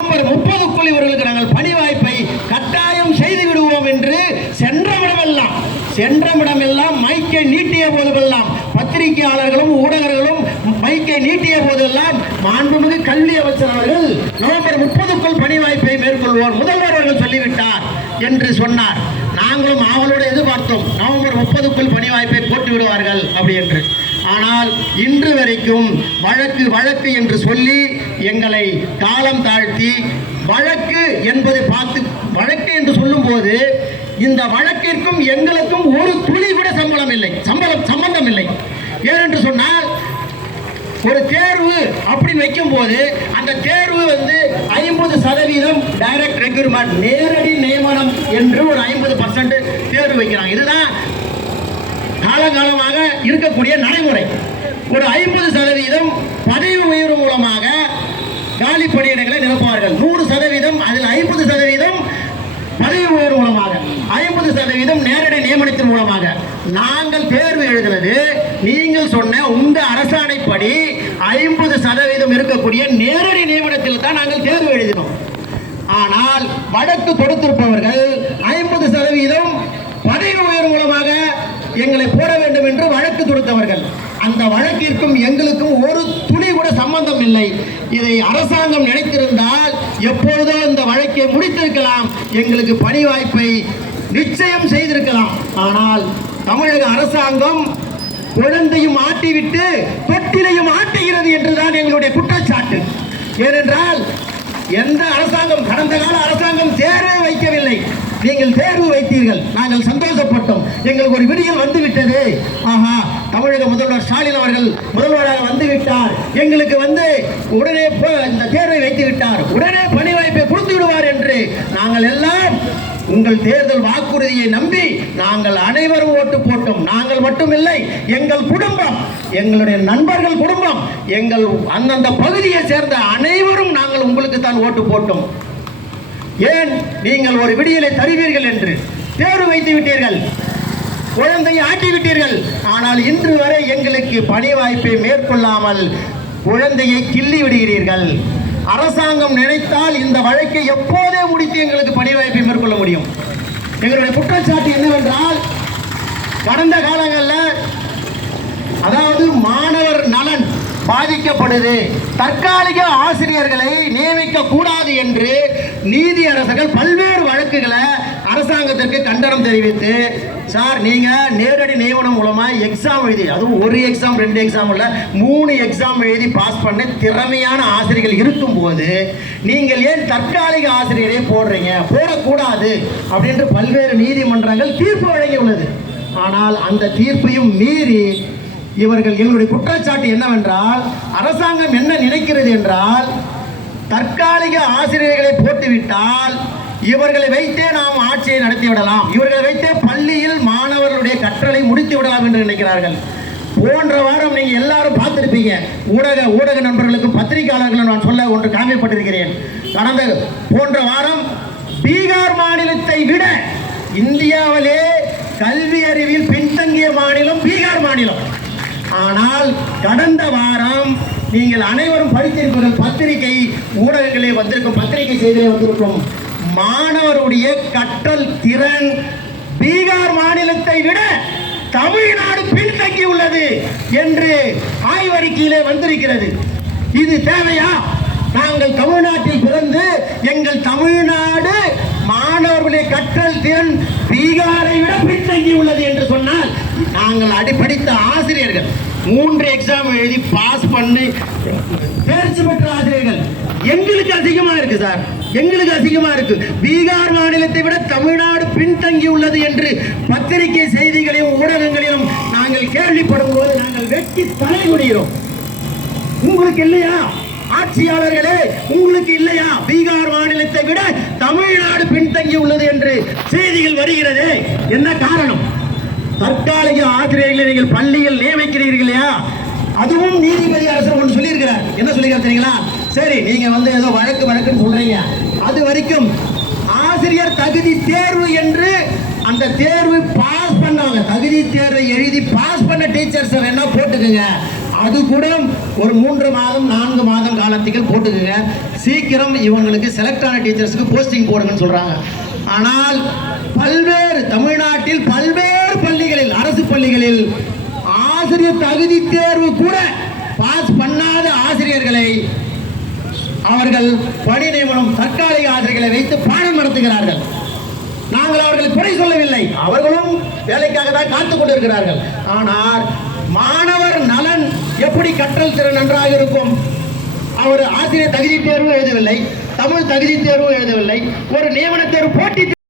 November முப்பதுக்குள் இவர்களுக்கு நாங்கள் பணி வாய்ப்பை கட்டாயம் செய்து விடுவோம் என்று சென்றவிடமெல்லாம் சென்றவிடமெல்லாம் மைக்கை நீட்டிய போதுமெல்லாம் பத்திரிகையாளர்களும் ஊடகர்களும் மைக்கை நீட்டிய போதெல்லாம் மாண்புமிகு கல்வி அமைச்சர் அவர்கள் நவம்பர் முப்பதுக்குள் பணி வாய்ப்பை மேற்கொள்வோர் முதல்வர் அவர்கள் சொல்லிவிட்டார் என்று சொன்னார். நாங்களும் ஆவலோடு எதிர்பார்த்தோம். நவம்பர் முப்பதுக்குள் பணி வாய்ப்பை போட்டு விடுவார்கள் அப்படி என்று. ஆனால் இன்று வரைக்கும் வழக்கு வழக்கு என்று சொல்லி எங்களை காலம் தாழ்த்தி வழக்கு என்பதை பார்த்து வழக்கு என்று சொல்லும்போது இந்த வழக்கிற்கும் எங்களுக்கும் ஒரு துளி கூட சம்பளம் இல்லை. சம்பளம் சம்பந்தம் இல்லை. ஏனென்று சொன்னால் ஒரு தேர்வு அப்படின்னு வைக்கும்போது அந்த தேர்வு வந்து ஐம்பது சதவீதம் டைரக்ட் ரெக்யூர்மெண்ட் நேரடி நியமனம் என்று ஒரு ஐம்பது பர்சன்ட் தேர்வு வைக்கிறாங்க. இதுதான் காலகாலமாக இருக்கக்கூடிய நடைமுறை. ஒரு ஐம்பது சதவீதம் பதவி உயர்வு மூலமாக காலி பணியிடங்களை நிரப்புவார்கள். நூறு சதவீதம் அதில் ஐம்பது சதவீதம் பதவி உயர்வு மூலமாக. ஐம்பது சதவீதம் நேரடி நியமனத்தின் மூலமாக. நாங்கள் தேர்வு எழுதுவது நீங்கள் சொன்ன உங்க அரசாணைப்படி ஐம்பது சதவீதம் இருக்கக்கூடிய நேரடி நியமனத்தில் தான் நாங்கள் தேர்வு எழுதினோம். ஆனால் வழக்கு தொடுத்திருப்பவர்கள் ஐம்பது சதவீதம் பதவி உயர்வு மூலமாக எங்களை போட வேண்டும் என்று வழக்கு தொடுத்தவர்கள். அந்த வழக்கிற்கும் எங்களுக்கும் ஒரு துளி கூட சம்பந்தம் இல்லை. இதை அரசாங்கம் நினைத்திருந்தால் எப்பொழுதோ இந்த வழக்கை முடித்திருக்கலாம். எங்களுக்கு பணி வாய்ப்பை நிச்சயம் செய்திருக்கலாம். ஆனால் தமிழக அரசாங்கம் குழந்தையும் ஆட்டிவிட்டு தொட்டிலையும் ஆட்டுகிறது என்றுதான் எங்களுடைய குற்றச்சாட்டு. ஏனென்றால் எந்த அரசாங்கம் கடந்த கால அரசாங்கம் சேர வைக்கவில்லை. நீங்கள் தேர்வு வைத்தீர்கள். நாங்கள் சந்தோஷப்பட்டோம். எங்களுக்கு ஒரு விடியல் வந்துவிட்டது. ஆஹா தமிழக முதல்வர் ஸ்டாலின் அவர்கள் முதல்வராக வந்து விட்டார் எங்களுக்கு வந்து உடனே போ- இந்த தேர்வை வைத்து விட்டார் உடனே பணி வாய்ப்பை கொடுத்து விடுவார் என்று. நாங்கள் எல்லாம் உங்கள் தேர்தல் வாக்குறுதியை நம்பி நாங்கள் அனைவரும் ஓட்டு போட்டோம். நாங்கள் மட்டுமில்லை எங்கள் குடும்பம் எங்களுடைய நண்பர்கள் குடும்பம் எங்கள் அந்தந்த பகுதியை சேர்ந்த அனைவரும் நாங்கள் உங்களுக்கு தான் ஓட்டு போட்டோம். ஏன் நீங்கள் ஒரு விடியலை தருவீர்கள் என்று? தேர்வு வைத்து விட்டீர்கள். குழந்தையை ஆட்டி விட்டீர்கள். ஆனால் இன்று வரை எங்களுக்கு பணி வாய்ப்பை மேற்கொள்ளாமல் குழந்தையை கிள்ளி விடுகிறீர்கள். அரசாங்கம் நினைத்தால் இந்த வழக்கை எப்போதே முடித்து எங்களுக்கு பணி வாய்ப்பை மேற்கொள்ள முடியும். எங்களுடைய குற்றச்சாட்டு என்னவென்றால் கடந்த காலங்களில் அதாவது மாணவர் நலன் பாதிக்கப்படுது. தற்காலிக ஆசிரியர்களை நியமிக்க கூடாது என்று நீதியரசர்கள் பல்வேறு வழக்குகளை அரசாங்கத்திற்கு கண்டனம் தெரிவித்து சார் நீங்க நேரடி நியமனம் மூலமா எக்ஸாம் எழுதி அதுவும் ஒரு எக்ஸாம் ரெண்டு எக்ஸாம் இல்ல மூணு எக்ஸாம் எழுதி பாஸ் பண்ண திறமையான ஆசிரியர்கள் இருக்கும்போது நீங்கள் ஏன் தற்காலிக ஆசிரியரை போடுறீங்க? போடக்கூடாது அப்படின்று பல்வேறு நீதிமன்றங்கள் தீர்ப்பு வழங்கி உள்ளது. ஆனால் அந்த தீர்ப்பையும் மீறி இவர்கள் எங்களுடைய குற்றச்சாட்டு என்னவென்றால் அரசாங்கம் என்ன நினைக்கிறது என்றால் தற்காலிக ஆசிரியர்களை போட்டுவிட்டால் இவர்களை வைத்தே நாம் ஆட்சியை நடத்தி விடலாம் இவர்களை வைத்தே பள்ளியில் மாணவர்களுடைய கற்றலை முடித்து விடலாம் என்று நினைக்கிறார்கள். போன்ற வாரம் நீங்க எல்லாரும் பார்த்திருப்பீங்க. ஊடக ஊடக நண்பர்களுக்கும் பத்திரிகையாளர்களும் நான் சொல்ல ஒன்று காமிப்பட்டிருக்கிறேன் கடந்த போன்ற வாரம் பீகார் மாநிலத்தை விட இந்தியாவிலே கல்வி அறிவில் பின்தங்கிய மாநிலம் பீகார் மாநிலம். ஆனால் கடந்த வாரம் நீங்கள் அனைவரும் படித்திருப்பீர்கள் பத்திரிகை ஊடகங்களே வந்திருக்கும் பத்திரிகை செய்தியிலே வந்திருக்கும் மாணவருடைய கற்றல் திறன் பீகார் மாநிலத்தை விட தமிழ்நாடு பின்தங்கி உள்ளது என்று ஆய்வறிக்கையிலே வந்திருக்கிறது. இது தேவையா? நாங்கள் தமிழ்நாட்டில் பிறந்து எங்கள் தமிழ்நாடு மாணவர்களுடைய கற்றல் திறன் பீகாரை விட பின்தங்கி உள்ளது என்று சொன்னால் நாங்கள் அடிப்படித்த ஆசிரியர்கள். மூன்று எக்ஸாம் எழுதி பாஸ் பண்ணி தேர்ச்சி பெற்ற ஆசிரியர்கள். எங்களுக்கு அதிகமா இருக்கு சார் எங்களுக்கு அதிகமா இருக்கு. பீகார் மாநிலத்தை விட தமிழ்நாடு பின்தங்கி உள்ளது என்று பத்திரிகை செய்திகளையும் ஊடகங்களிலும் நாங்கள் கேள்விப்படும் போது நாங்கள் வெட்டி தலைகுடுகிறோம் உங்களுக்கு இல்லையா? ஆட்சியாளர்களே உங்களுக்கு இல்லையா? பீகார் மாநிலத்தை விட தமிழ்நாடு பின்தங்கி உள்ளது என்று செய்திகள் வருகிறது. என்ன காரணம்? தற்காலிக ஆசிரியர்களை நீங்கள் பள்ளியில் நியமிக்கிறீர்களையா? அதுவும் நீதிபதி அரசர் ஒன்று சொல்லியிருக்கிறார். என்ன சொல்லியிருக்கார் தெரியுங்களா? சரி நீங்க வந்து ஏதோ வழக்கு வழக்குன்னு சொல்றீங்க. அது வரைக்கும் ஆசிரியர் தகுதி தேர்வு என்று அந்த தேர்வு பாஸ் பண்ணவங்க தகுதி தேர்வை எழுதி பாஸ் பண்ண டீச்சர்ஸ் வேணா போட்டுக்குங்க? அது கூட ஒரு மூன்று மாதம் நான்கு மாதம் காலத்துக்கு போட்டுக்குங்க. சீக்கிரம் இவங்களுக்கு செலக்ட் ஆன டீச்சர்ஸுக்கு போஸ்டிங் போடுங்கன்னு சொல்றாங்க. ஆனால் பல்வேறு தமிழ்நாட்டில் பல்வேறு பள்ளிகளில் அரசு பள்ளிகளில் ஆசிரியர் தகுதி தேர்வு கூட பாஸ் பண்ணாத ஆசிரியர்களை அவர்கள் பணி நியமனம் தற்காலிக ஆசிரியர்களை வைத்து பாடம் நடத்துகிறார்கள். நாங்கள் அவர்களை குறை சொல்லவில்லை. அவர்களும் வேலைக்காக தான் காத்துக் கொண்டிருக்கிறார்கள். ஆனால் மாணவர் நலன் எப்படி கற்றல் திறன் நன்றாக இருக்கும்? அவர் ஆசிரியர் தகுதி தேர்வு எழுதவில்லை தமிழ் தகுதி தேர்வு எழுதவில்லை ஒரு நியமன தேர்வு போட்டி